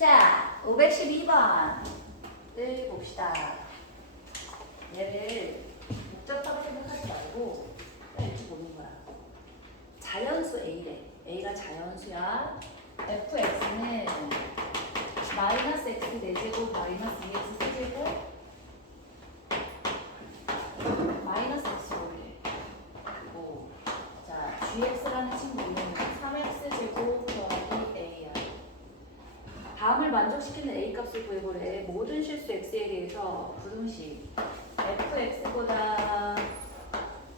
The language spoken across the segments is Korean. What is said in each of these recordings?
자, 512번을 봅시다. 얘를 복잡하게 생각하지 말고 이렇게 보는 거야. 자연수 A래. A가 자연수야. fx는 마이너스 x 4제곱 마이너스 2x 세제곱 마이너스 x를 그리고 자 gx라는 친구는 3x 제곱 더하기 a야. 다음을 만족시키는 a 값을 구해보래. 모든 실수 x에 대해서 부등식 fx보다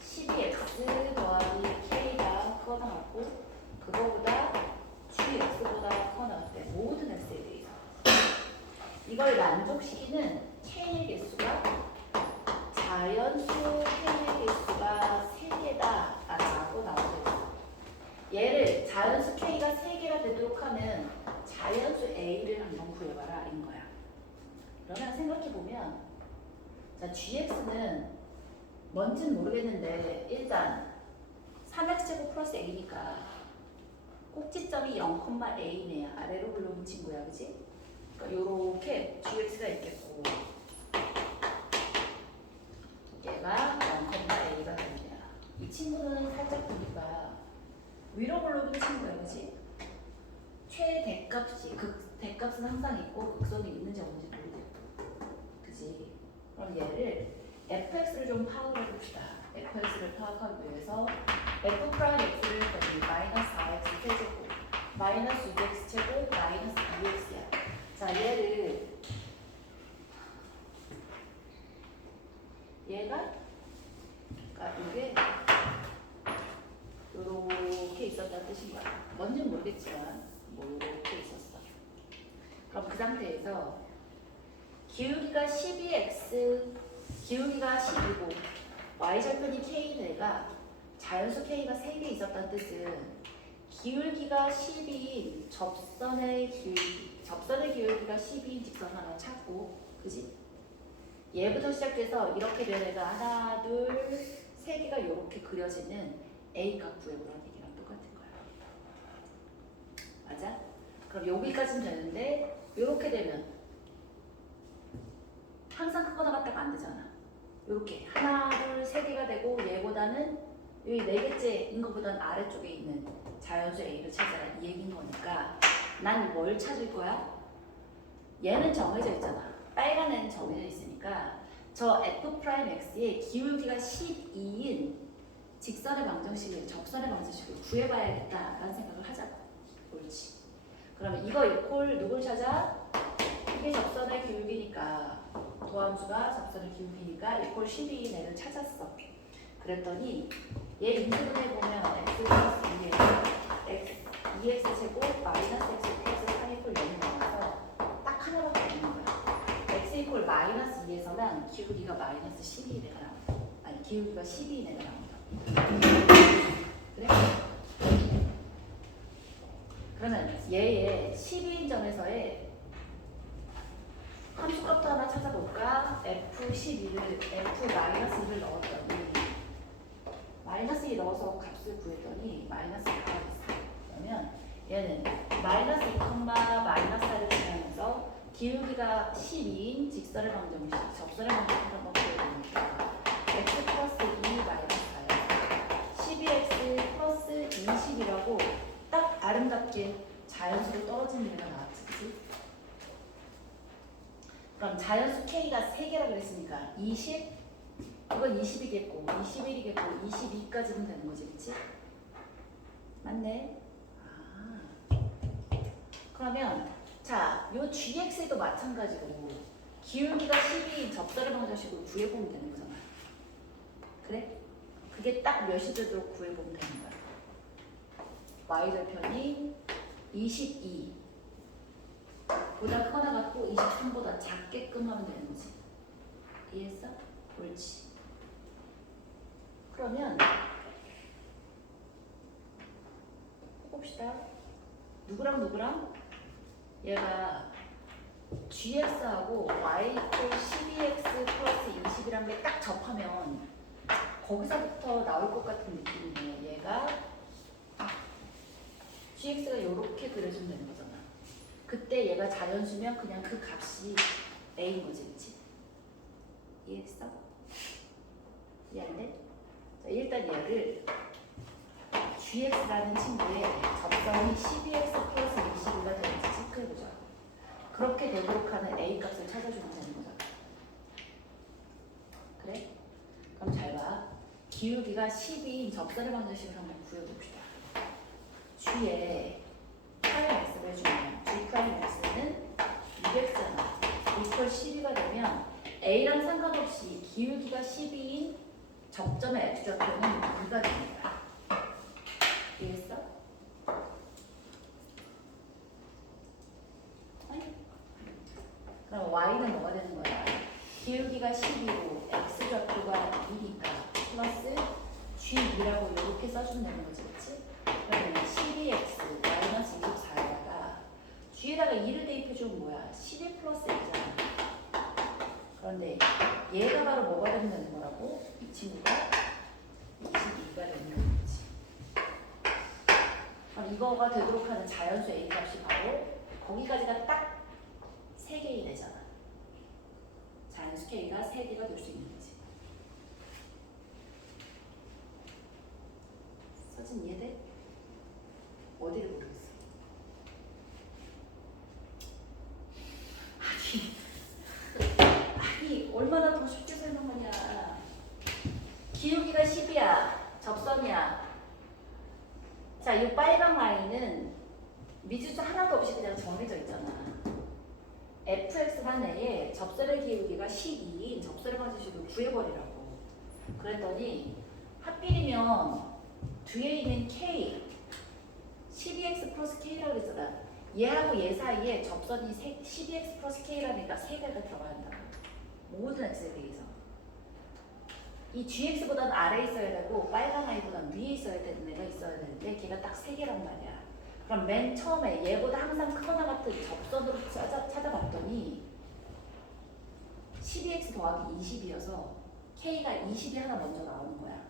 12x 더하기 k가 크거나 같고 그거보다 gx보다 크거나 같대. 모든 x에 대해서 이걸 만족시키는 k의 개수가 자연수 k의 개수가 3개다 라고 나오고 얘를 자연수 k가 3개가 되도록 하는 자연수 a를 한번 구해봐라 인 거야. 그러면 생각해보면 자 gx는 뭔진 모르겠는데 일단 3x제곱 플러스 a니까 꼭지점이 0,a네요. 아래로 올라온 친구야, 그치? 그러니까 요렇게 gx가 있겠고 얘가 0,a가 됩니다. 이 친구는 살짝 보니까 위로 올라오는 친구야, 그치? 최대값이 대값은 항상 있고 극선이 있는지 없는지 모르겠고, 그치? 그럼 얘를 fx를 좀 파악을 해봅시다. fx를 파악하기 위해서 f 프라임 x를 더하기 마이너스 4x 세제곱 마이너스 6x 제곱 마이너스 2x야. 자 얘가 그러니까 이게 요렇게 있었다는 뜻인 거야. 뭔지는 모르겠지만 뭐 요렇게 있었어. 그럼 그 상태에서 기울기가 12x 기울기가 10이고 y절편이 k인 애가 자연수 k가 3개 있었다는 뜻은 기울기가 10인 접선의 기울기가 10인 직선 하나 찾고, 그지? 얘부터 시작해서 이렇게 된 애가 하나, 둘, 3개가 이렇게 그려지는 A값 구해보라는 얘기랑 똑같은 거야. 맞아? 그럼 여기까지는 되는데 이렇게 되면 항상 크거나 같다가 안 되잖아. 이렇게 하나, 둘, 3개가 되고 얘보다는 여기 4개째인 것보다는 아래쪽에 있는 자연수 A를 찾아라 이 얘기인 거니까 난 뭘 찾을 거야? 얘는 정해져 있잖아. 빨간 애는 정해져 있으니까 저 f'x의 기울기가 12인 직선의 방정식을 접선의 방정식을 구해봐야겠다라는 생각을 하자고. 옳지. 그러면 이거 이꼴 누굴 찾아? 이게 접선의 기울기니까 도함수가 접선의 기울기니까 이꼴 12인 애를 찾았어. 그랬더니 얘 인수분해보면 x 플러스 2x 제곱 마이너스 x 플러스 3 이꼴 0이 나와서 딱 하나밖에 없는 거야. x 이꼴 마이너스 2에서는 기울기가 마이너스 12인 애가 나온다. 아니 기울기가 12인 애가 나온다. 그래? 그러면 얘의 12인 점에서의 함수값도 하나 찾아볼까? f12를 f-1을 넣었더니 마이너스 2 넣어서 값을 구했더니 마이너스 4가 있어. 그러면 얘는 마이너스 2, 마이너스 4를 지나면서 기울기가 12인 직선의 방정식, 접선의 방정식 한번 구해보니까 x 플러스 2 마이너스 4야. 12x 플러스 20이라고 딱 아름답게 자연수로 떨어지는 애가 나왔지, 그치? 그럼 자연수 k가 3개라 그랬으니까 20 이건 20이겠고 21이겠고 22까지는 되는 거지, 그치? 맞네. 그러면 자, 요 gx도 마찬가지로 기울기가 12인 접선의 방정식으로 구해보면 되는 거잖아. 그래? 그게 딱 몇이 되도록 구해보면 되는 거야. y절편이 22 보다 크거나 같고 23보다 작게끔 하면 되는 거지. 이해했어? 옳지. 그러면 해봅시다. 누구랑 얘가 gx하고 y 이퀄 12x 플러스 20이란 게 딱 접하면 거기서부터 나올 것 같은 느낌이네. 얘가 gx가 이렇게 그려주면 되는 거잖아. 그때 얘가 자연수면 그냥 그 값이 a인 거지, 그치? 이해했어? 이해 안 돼? 자, 일단 얘를 gx라는 친구의 접점이 12x 플러스 22가 되는지 체크해보자. 그렇게 되도록 하는 a 값을 찾아주면 되는 거잖아. 그래? 그럼 잘 봐. 기울기가 12인 접선의 방정식을 한번 구해봅시다. g에 프라임 x를 해주면 g 프라임 x는 200잖아. 이퀄 12가 되면 a랑 상관없이 기울기가 12인 접점의 x좌표는 2가 됩니다. 이해했어? 아니? 그럼 y는 뭐가 되는 거야? 기울기가 12고 x좌표가 2니까 플러스 g2라고 이렇게 써주면 되는 거지, 그치? 그러면 12x 마이너스 24에다가 g에다가 2를 대입해주면 뭐야? 12 플러스 x잖아. 그런데 얘가 바로 뭐가 되는 거라고? 이 친구가 22가 되는 거지. 그럼 이거가 되도록 하는 자연수 a 값이 바로 거기까지가 딱 3개이 되잖아. 자연수 k가 3개가 될 수 있는 거지. 서진 이해돼? 어디를 모르겠어. 아니 얼마나 더 쉽게 설명하냐. 기울기가 10이야. 접선이야. 자, 이 빨간 라인은 미지수 하나도 없이 그냥 정해져 있잖아. fx란 애의 접선의 기울기가 12인 접선의 방정식을 구해버리라고. 그랬더니 하필이면 뒤에 있는 k 12x 플러스 k라고 그랬잖아. 얘하고 얘 사이에 접선이 12x 플러스 k라니까 3개가 들어가야 한다. 모든 x에 대해서. 이 gx보다는 아래에 있어야 되고 빨간 아이보다는 위에 있어야 되는 애가 있어야 되는데 걔가 딱 3개란 말이야. 그럼 맨 처음에 얘보다 항상 크거나 같은 접선으로 찾아봤더니 12x 더하기 20이어서 k가 20이 하나 먼저 나오는 거야.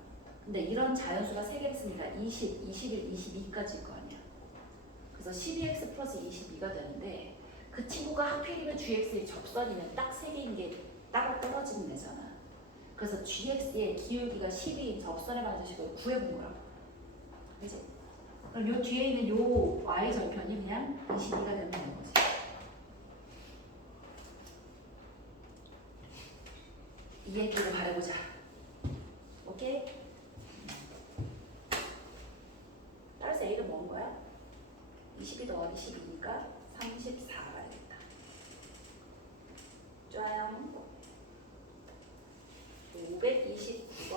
근데 이런 자연수가 3개 있으니까 20, 21, 22까지일 거 아니야. 그래서 12x 플러스 22가 되는데 그 친구가 하필이면 gx의 접선이면 딱 3개인 게 따로 떨어지는 애잖아. 그래서 gx의 기울기가 12인 접선의 방정식을 구해본 거라고. 그치? 그럼 요 뒤에 있는 요 y 절편이 그냥 22가 되면 되는 거지. 이해기를 바라보자. 오케이? 따라서 a는 뭔 거야? 22 더하기 12니까 34가 되겠다. 좋아요. 529번.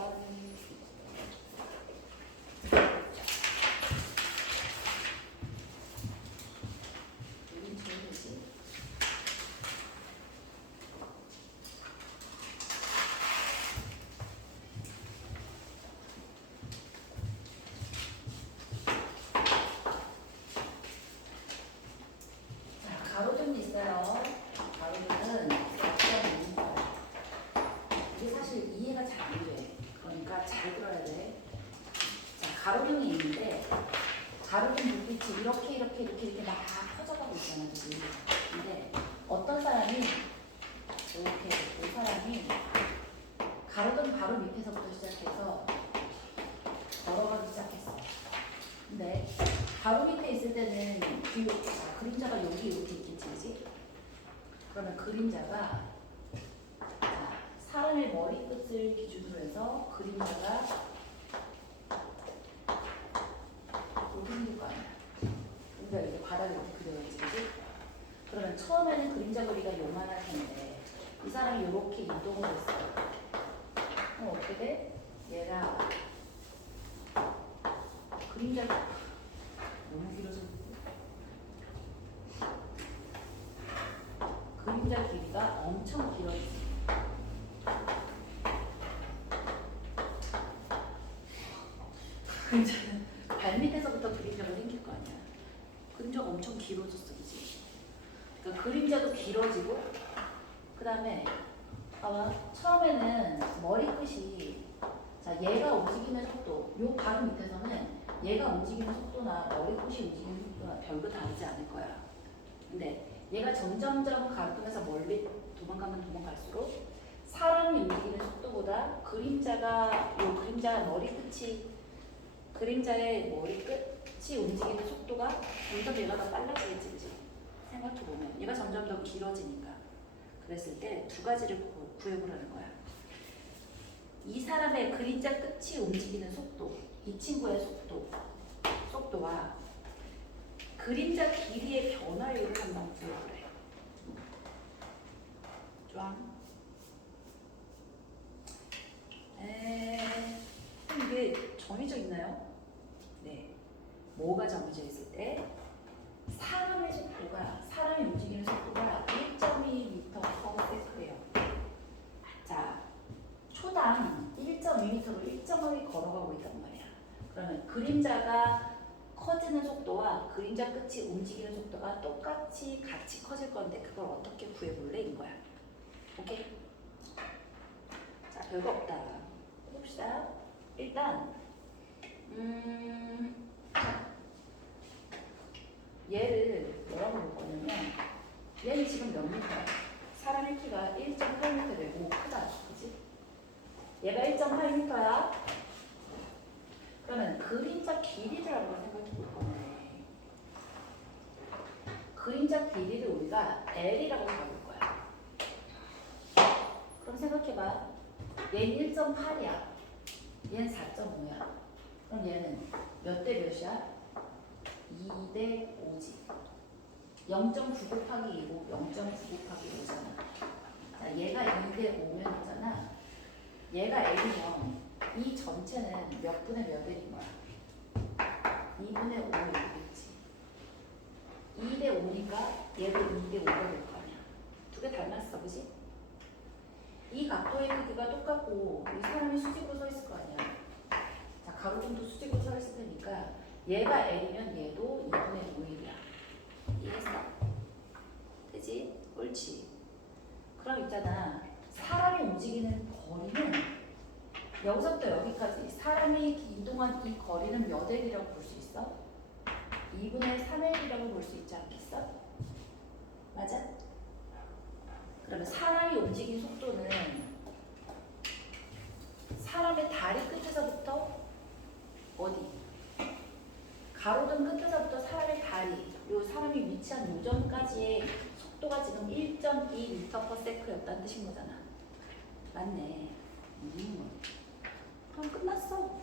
여긴 좋은 거지. 자, 가로등이 있어요. 가로등은 이게 사실 이해가 잘 안 돼. 그러니까 잘 들어야 돼. 자, 가로등이 있는데 가로등 불빛이 이렇게 막 퍼져가고 있잖아, 그치? 근데 어떤 사람이 이렇게 이 사람이 가로등 바로 밑에서부터 시작해서 걸어가기 시작했어. 근데 바로 밑에 있을 때는 그림자가 여기 이렇게 있겠지, 그치? 그러면 그림자가 사람의 머리끝을 기준으로 해서 그림자가 여기 생길 거 아니야. 그러니까 이렇게 바닥에 이렇게 그려야지, 그치? 그러면 처음에는 그림자 거리가 요만할 텐데 이 사람이 이렇게 이동을 했어. 그럼 어떻게 돼? 얘가 그림자가 너무 길어서 그림자 길이가 엄청 길어졌어. 그림자는 발밑에서부터 그림자가 생길 거 아니야. 그림자가 엄청 길어졌어, 그치? 그러니까 그림자도 길어지고 그 다음에 처음에는 머리끝이 자 얘가 움직이는 속도 요 바로 밑에서는 얘가 움직이는 속도나 머리끝이 움직이는 속도나 별거 다르지 않을 거야. 근데 얘가 점점점 가로등에서 멀리 도망가면 도망갈수록 사람이 움직이는 속도보다 그림자의 머리 끝이 움직이는 속도가 점점 얘가 더 빨라지겠지, 그지? 생각해보면 얘가 점점 더 길어지니까. 그랬을 때 두 가지를 구해보라는 거야. 이 사람의 그림자 끝이 움직이는 속도, 이 친구의 속도와 그림자 길이의 변화율을 한번 구해보래요. 좋아. 이게 정해져 있나요? 네. 뭐가 정해져 있을 때 사람이 움직이는 속도가 1.2m/s예요. 자, 초당 1.2m로 일정하게 걸어가고 있단 말이야. 그러면 그림자가 커지는 속도와 그림자 끝이 움직이는 속도가 똑같이 같이 커질 건데 그걸 어떻게 구해볼래? 인 거야. 오케이? 자, 별거 없다. 해봅시다. 일단 얘를 뭐라고 볼 거냐면 얘는 지금 몇 미터야? 사람의 키가 1.8m 되고 크다. 그치? 얘가 1.8m야. 그러면 그림자 길이를 한번 생각해 볼 건데 그림자 길이를 우리가 L이라고 잡을 거야. 그럼 생각해봐. 얘는 1.8이야. 얘는 4.5야. 그럼 얘는 몇 대 몇이야? 2대 5지. 0.9 곱하기 2고 0.9 곱하기 5잖아. 자, 얘가 2대 5면 있잖아. 얘가 L이면 이 전체는 몇 분의 몇 L인 거야? 2분의 5를 이기겠지. 2대 5니까 얘도 2대 5가 될 거 아니야. 두 개 닮았어, 그지? 이 각도의 크기가 똑같고 이 사람이 수직으로 서 있을 거 아니야. 자, 가로등도 수직으로 서 있을 테니까 얘가 L이면 얘도 2분의 5일이야. 이해했어? 되지? 옳지. 그럼 있잖아. 사람이 움직이는 거리는 여기서부터 여기까지 사람이 이동한 이 거리는 몇 L이라고 볼 수 있어? 2분의 3L이라고 볼 수 있지 않겠어? 맞아? 그러면 사람이 움직인 속도는 사람의 다리 끝에서부터 어디? 가로등 끝에서부터 사람의 다리, 요 사람이 위치한 요점까지의 속도가 지금 1.2m/s였다는 뜻인 거잖아. 맞네. 그럼 끝났어.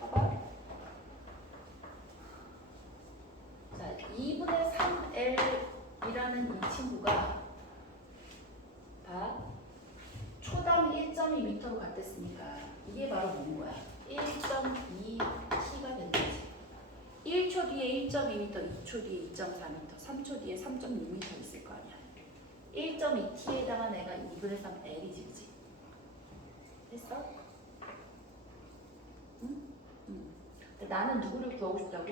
봐봐. 자, 2분의 3L이라는 이 친구가 봐. 초당 1.2m로 갔댔으니까 이게 바로 뭔 거야? 1.2t가 된 거지. 1초 뒤에 1.2m, 2초 뒤에 2.4m, 3초 뒤에 3.6m 있을 거 아니야. 1.2t에 해당한 애가 2분의 3L이지, 그치? 됐어? 응? 응. 나는 누구를 구하고 싶다고?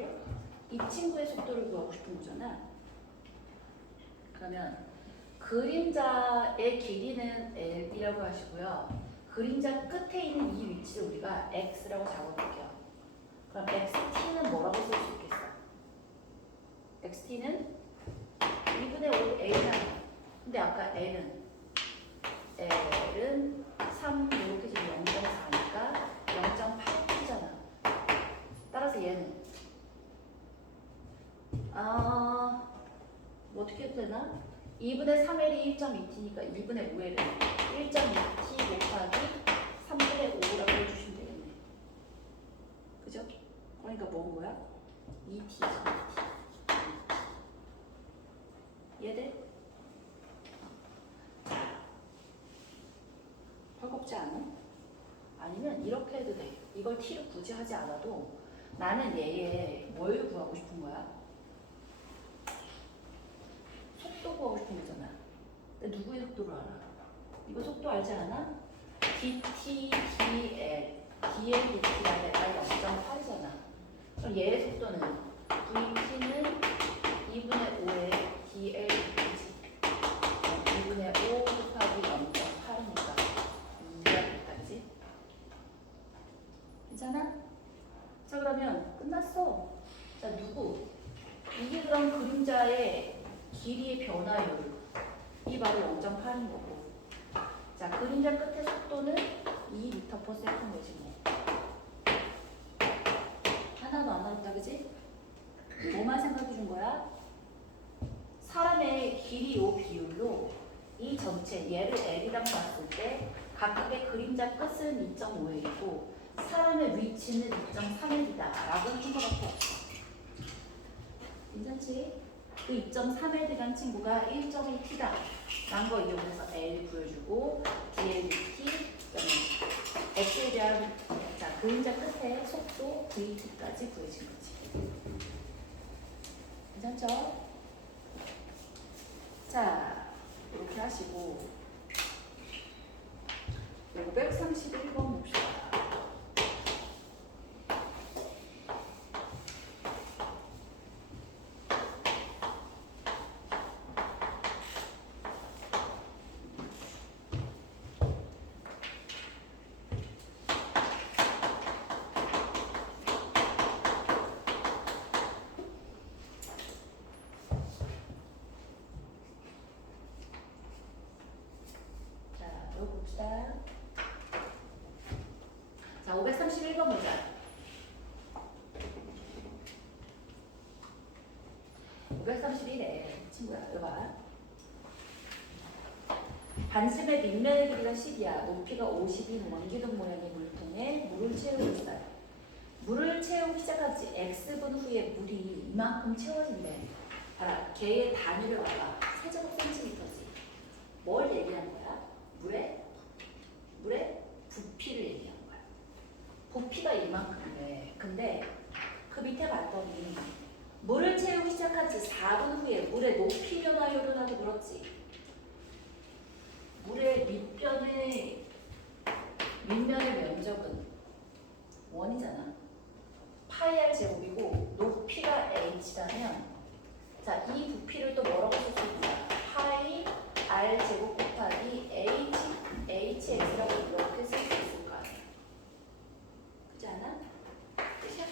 이 친구의 속도를 구하고 싶은 거잖아. 그러면 그림자의 길이는 L이라고 하시고요. 그림자 끝에 있는 이 위치를 우리가 X라고 잡아볼게요. 그럼 XT는 뭐라고 쓸 수 있겠어? XT는 2분의 5 A잖아. 근데 아까 L은 3 이렇게 지금 0.4니까 0.8t잖아. 따라서 얘는 뭐 어떻게 해도 되나? 2분의 3L이 1.2t니까 2분의 5L은 1.2t 곱하기 3분의 5라고 해주시면 되겠네. 그죠? 그러니까 뭐인 거야? 2t죠. 2t. 이해돼? 버겁지 않아? 아니면 이렇게 해도 돼. 이걸 t를 굳이 하지 않아도 나는 얘의 뭘 구하고 싶은 거야? 속도 구하고 싶은 거잖아. 근데 누구의 속도를 알아? 이거 속도 알지 않아? dt, dl, dl, dt가 내가 0.8이잖아. 그럼 얘의 속도는 vt는 2분의 5의 dl, dt지. 2분의 5 곱하기 0.8이니까 2가 됐다, 그지? 괜찮아? 자, 그러면 끝났어. 자, 누구? 이게 그럼 그림자의 변화율. 이 바로 0.8인 거고. 자, 그림자 끝의 속도는 2m/s이지 뭐. 하나도 안 어렵다, 그지? 뭐만 생각해 준 거야? 사람의 길이 요 비율로 이 전체, 얘를 L이라고 봤을 때 각각의 그림자 끝은 2.5L이고 사람의 위치는 2.3L이다 라고 해준 거밖에 없어. 괜찮지? 그 2.3L이라는 친구가 1.2T다 라는 거 이용해서 L 구해주고 DLT 그다음에 X에 대한 자, 그림자 끝에 속도 VT까지 구해진 거지. 괜찮죠? 자, 이렇게 하시고 531번 봅시다. 봅시다. 자, 531번 보자. 531에 친구야, 이거 봐. 반심의 밑면의 길이가 10이야. 높이가 50인 원기둥 모양의 물통에 물을 채우고 있어요. 물을 채우기 시작하지 X분 후에 물이 이만큼 채워진대. 봐라, 걔의 단위를 봐봐. 세제곱센티미터지. 뭘 얘기하는 거야? 물의 부피를 얘기하는 거야. 부피가 이만큼이래. 근데 그 밑에 봤더니 물을 채우기 시작한 지 4분 후에 물의 높이 변화율을 하고 물었지. 물의 밑면의 면적은 1이잖아. 파이 r 제곱이고 높이가 h라면 자, 이 부피를 또 뭐라고 쓸 수 있냐? 파이 r 제곱 곱하기 hx라고 이렇게 쓸 수 있을 거 아니야. 그렇지 않아? 끝이야?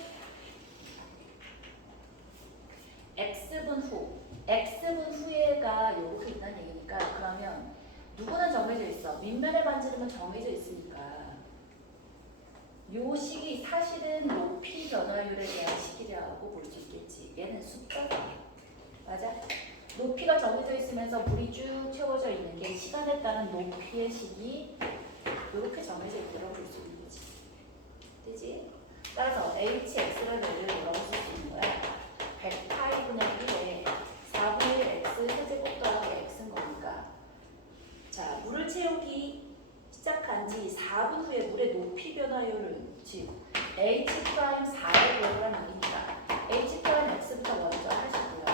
x분 후에가 이렇게 있다는 얘기니까 그러면 누구는 정해져 있어. 밑면의 반지름은 정해져 있으니까 요 식이 사실은 높이 변화율에 대한 식이라고 볼 수 있겠지. 얘는 숫자다. 맞아? 높이가 정해져 있으면서 물이 쭉 채워져 있는 게 시간에 따른 높이의 식이 이렇게 정해져 있다고 볼 수 있는 거지. 되지? 따라서 hx라는 얘를 뭐라고 쓸 수 있는 거야? 100파이분의 1에 4분의 1 x 세제곱 더하기 x인 거니까 자, 물을 채우기 시작한 지 4분 후에 물의 높이 변화율은 즉 h 프라임 4의 배열을 얘기니까 h 프라임 x부터 먼저 하시고요.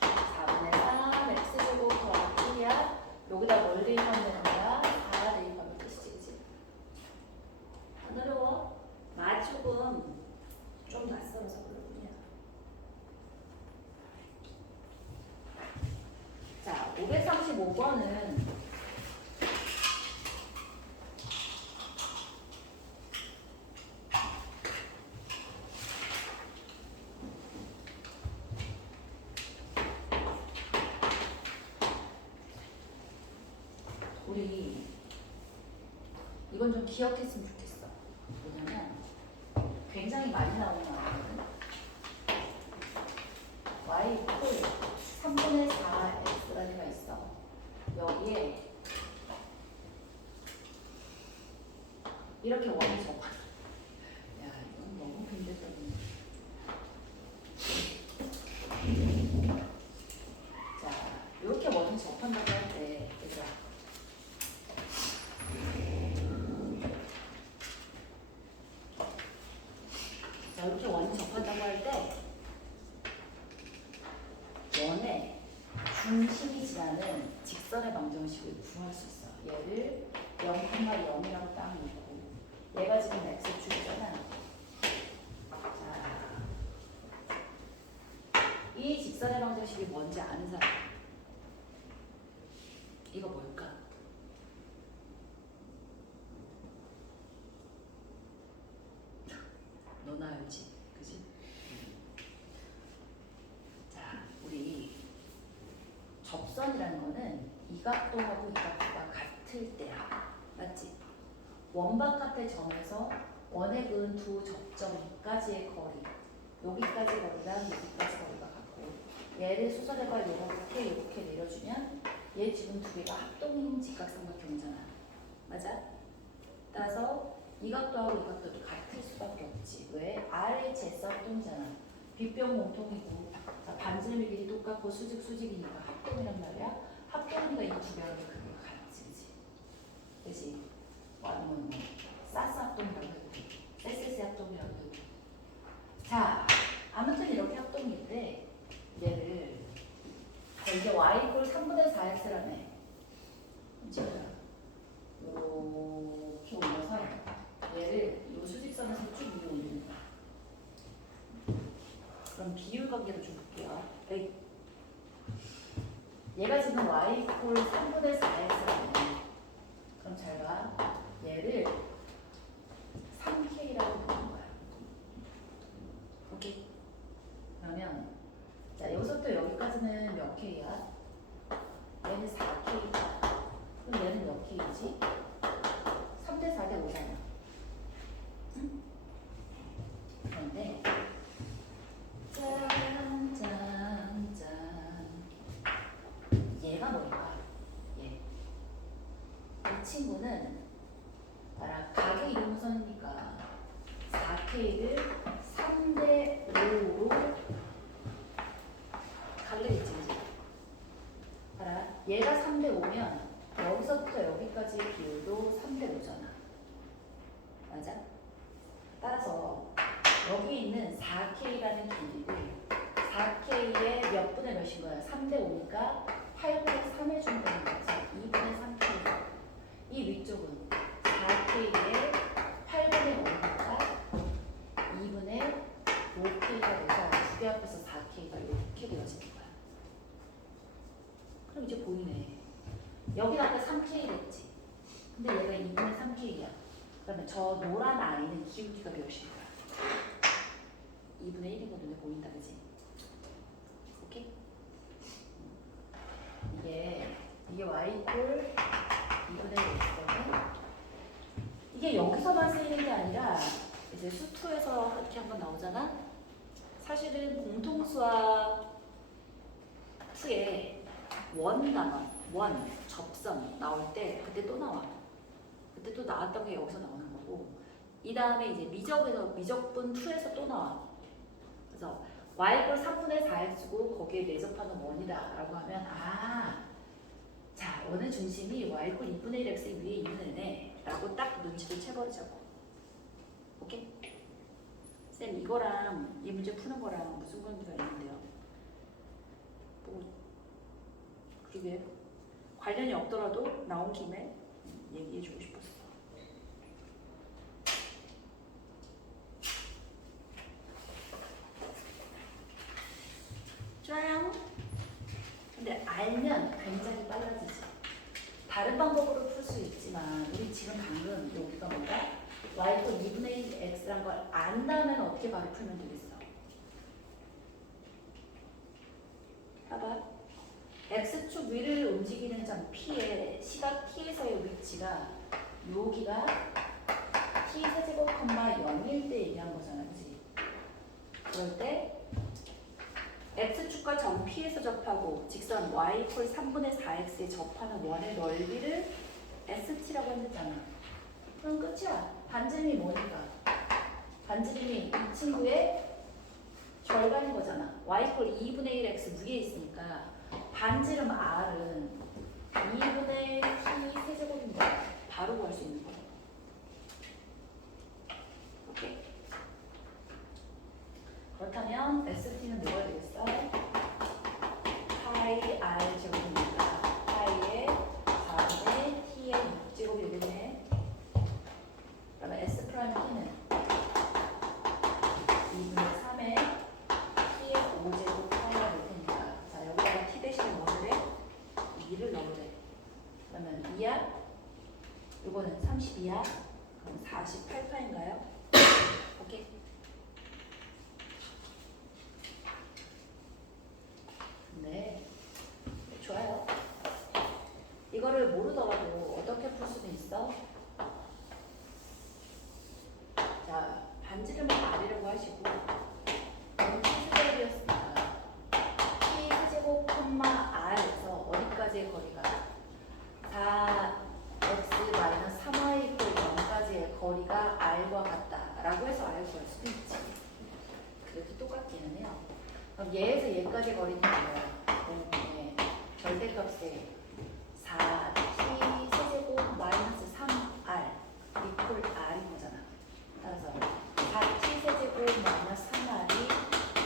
4분의 3 x제곱 더하기 1이야. 여기다 뭘 대입하면 되는 거야? 4 대입하면 끝이지. 그치? 안 어려워? 마축은 좀 낯설어서 그럴 뿐이야. 자, 535번은 우리 이건 좀 기억했으면 좋겠어. 뭐냐면 굉장히 많이 나오는 말이거든. y 이퀄 3분의 4 x라는 게 있어. 여기에 이렇게 원이 접하. 야, 이건 너무 힘들다. 자, 이렇게 원이 접한다고 할 때, 얘들아. 자, 이렇게 원이 접한다고 할 때, 원의 중심이 지나는 직선의 방정식을 구할 수 있어. 얘를 0,0이라고 딱 놓고, 얘가 지금 x축이잖아. 자, 이 직선의 방정식이 뭔지 아는 사람? 이거 뭘까? 너나 알지? 그지? 자, 우리 직선이라는 거는 이 각도하고 이 각도가 같을 때야. 맞지? 원바깥의 점에서 원의 그은 두 접점까지의 거리, 여기까지 거리랑 여기까지 거리가 같고, 얘를 수설해봐 이렇게 내려주면 얘 지금 두 개가 합동인 직각삼각형이잖아. 맞아? 따라서 이 각도하고 이 각도도 같을 수밖에 없지. 왜? RHS 합동이잖아. 빗병 공통이고, 자, 반지름의 길이 똑같고 수직이니까 합동이란 말이야. 합동이니까 이 두 개가 크기가 같지, 그치? 아니면 뭐 사스 합동이라고 해도 돼. SS 합동이라고 해도 돼. 자, 아무튼 이렇게 합동인데 얘를 이제 y 이퀄 3분의 4x라네. 이렇게 올려서 얘를 이 수직선에서 쭉 위로 올리는 거야. 그럼 비율 관계도 좀 볼게요. 얘가 지금 y 이퀄 3분의 4x라네. 그럼 잘 봐. 얘를 3k라고 부르는 거야. 오케이? 그러면 자, 여기서부터 여기까지는 몇 k야? 얘는 4k야. 그럼 얘는 몇 k이지? 3대 4대 5잖아. 응? 그런데 짠 얘가 뭘까? 얘. 이 친구는 봐라, 각의 이동선이니까 4k를 3대 5로 갈래겠지, 그지? 봐라, 얘가 3대 5면 여기서부터 여기까지의 비율도 3대 5잖아. 맞아? 따라서 여기 있는 4K라는 길이를 4K의 몇 분의 몇인 거야? 3대 5니까 8분의 3의 중분인 거지. 2분의 3K. 이 위쪽은 4K의 8분의 5니까 2분의 5K가 돼서 두 개 앞에서 4K가 이렇게 되어지는 거야. 그럼 이제 보이네. 여긴 아까 3K랬지. 근데 얘가 2분의 3K야. 그러면 저 노란 아이는 기울기가 몇일까? 2분의 1이거든요. 보인다, 그지? 오케이? 이게 y 이퀄 2분의 1이거든. 이게 여기서만 쓰이는 게 아니라 이제 수2에서 이렇게 한번 나오잖아? 사실은 공통수학 2에 원단원, 접선 나올 때 그때 또 나와. 그때 또 나왔던 게 여기서 나오는 거고, 이 다음에 이제 미적분 2에서 또 나와. 그래서 y 이퀄 3분의 4x고 거기에 내접하는 원이다 라고 하면 자, 원의 중심이 y 이퀄 2분의 1x 위에 있는 애네 라고 딱 눈치를 채버리자고. 오케이? 쌤, 이거랑 이 문제 푸는 거랑 무슨 관계가 있는데요? 뭐 그게 관련이 없더라도 나온 김에 얘기해주고 싶었어. 좋아요. 근데 알면 굉장히 빨라지지. 다른 방법으로 풀 수 있지만 우리 지금 방금 여기가 뭔가 y 이퀄 2분의 1 x란 걸 안다면 어떻게 바로 풀면 되겠어? 봐봐. x축 위를 움직이는 점 P의 시각 T에서의 위치가 여기가 T 세제곱 콤마 0일 때 얘기한 거잖아, 그치? 그럴 때 x축과 점 P에서 접하고 직선 y 이퀄 3분의 4x에 접하는 원의 넓이를 ST라고 했잖아. 그럼 끝이야. 반지름이 뭐니까? 반지름이 이 친구의 절반인 거잖아. y 이퀄 2분의 1x 위에 있으니까 반지름 R은 2분의 T 세제곱인 거야. 바로 구할 수 있는 거야. 오케이? 그렇다면 ST는 뭐가 되겠어? 파이 R 제곱이니까 파이의 4분의 T의 6제곱이 되겠네. 그러면 S 프라임 T는 2분의 3의 T의 5제곱 파이가 될 테니까, 자, 여기다가 T 대신에 뭐를 해? 2를 넣으래. 그러면 2야? 이거는 32야? 그럼 48파인가요? 오케이? 네, 좋아요. 이거를 모르더라도 어떻게 풀 수는 있어? 자, 반지름을 R이라고 하시고 T세제곱이었으니까 T세제곱 R에서 어디까지의 거리가 4x 3y 0까지의 거리가 R과 같다라고 해서 R 구할 수도 있지. 그래도 똑같기는 해요. 그럼 얘에서 얘까지 거리는 뭐야? 네, 절대값에 4t 세제곱 마이너스 3r 이퀄 r인 거잖아. 따라서 4t 세제곱 마이너스 3r이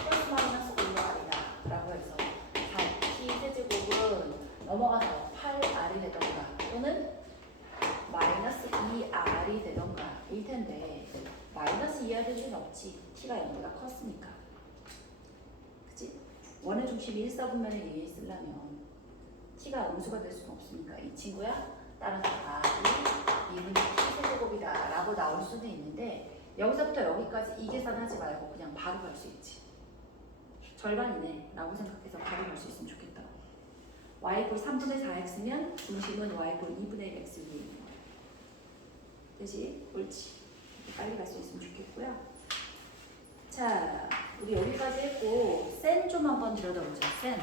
플러스 마이너스 5r이다 라고 해서 4t 세제곱은 넘어가서 8r이 되던가 또는 마이너스 2r이 되던가 일 텐데 마이너스 2r일 수는 없지. t가 0보다 컸으니까. 그치? 원의 중심 1사분면에 의해 쓰려면 t가 음수가 될 수는 없으니까 이 친구야. 따라서 r이 2분의 t 세제곱이다 라고 나올 수는 있는데 여기서부터 여기까지 이 계산하지 말고 그냥 바로 갈 수 있지. 절반이네 라고 생각해서 바로 갈 수 있으면 좋겠다. y 이퀄 3분의 4x면 중심은 y 이퀄 2분의 1x 위에 있는 거야. 그치? 옳지. 빨리 갈 수 있으면 좋겠고요. 자, 우리 여기까지 했고 센 좀 한번 들여다보자. 센.